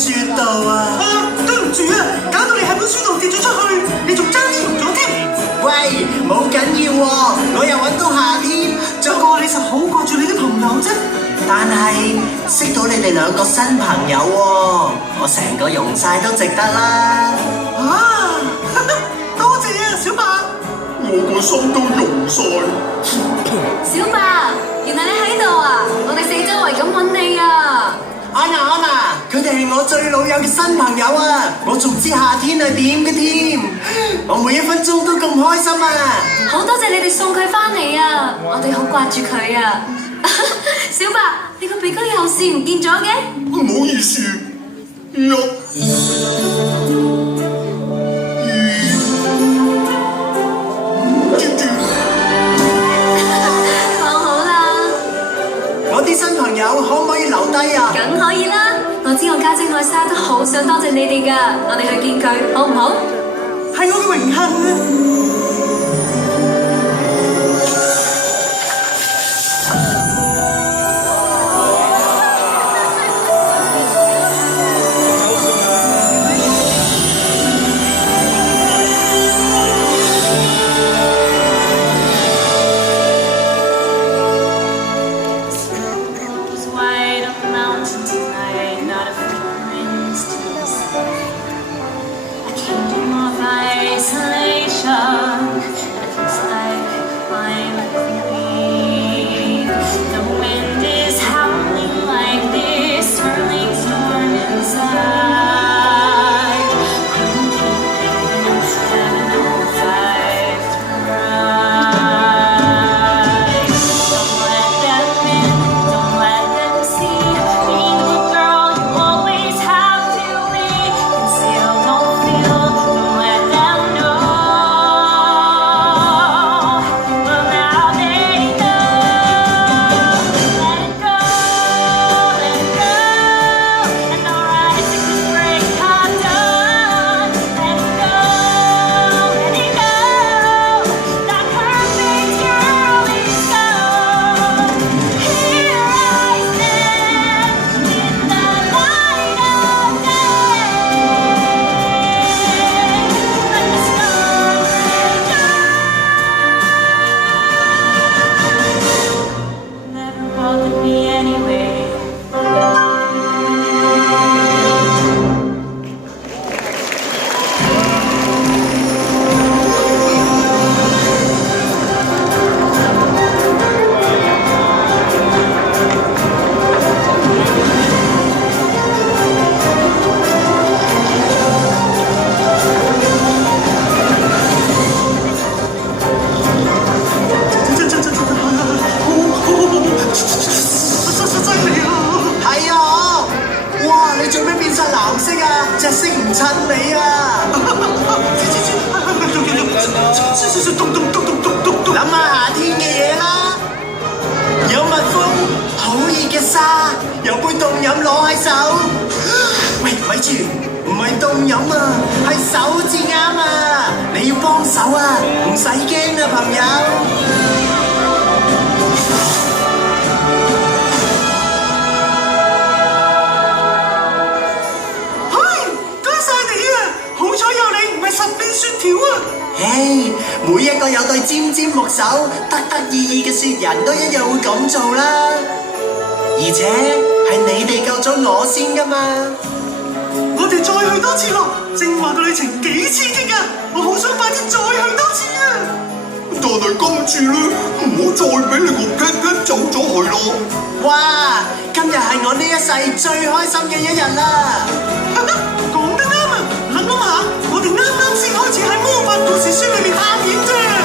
書度啊！對唔住啊，搞到你喺本書度跌咗出去，你仲爭啲溶咗添。喂，冇緊要喎，我又揾到夏天。不過你實好掛住你啲朋友啫。但係識到你哋兩個新朋友喎，我成個溶晒都值得啦。啊，多謝啊，小白。我個心都溶晒。小白，原來你喺度啊！我哋四周圍咁揾你啊！安娜，佢哋係我最老友嘅新朋友啊！我仲知夏天係點嘅添，我每一分鐘都咁開心啊！好多謝你哋送佢返嚟啊！我哋好掛住佢啊！小白，你個鼻哥有事唔見咗嘅？唔好意思，放好啦！我啲新朋友可唔可以留低啊？梗可以啦！我知我家姐愛莎都好想多謝你哋㗎，我哋去見佢好唔好？係我嘅榮幸啊！隻色唔襯你啊！諗下夏天嘅嘢啦，有蜜蜂，好熱嘅沙，有杯凍飲攞喺手。喂，咪住，唔係凍飲啊，係手至啱啊！你要幫手啊，唔使驚啊，朋友。十片雪條啊！唉，每一個有對尖尖木手、得意嘅雪人都一樣會咁做啦。而且係你哋救咗我先㗎嘛。我哋再去多次咯，正話嘅旅程幾刺激啊！我好想快啲再去多次啊！但係今次咧，唔好再俾你個 Pat Pat 走咗去咯。哇！今日係我呢一世最開心嘅一日啦！講得啱啊！諗下，我哋啱啱先開始喺魔法故事書裏面探險啫。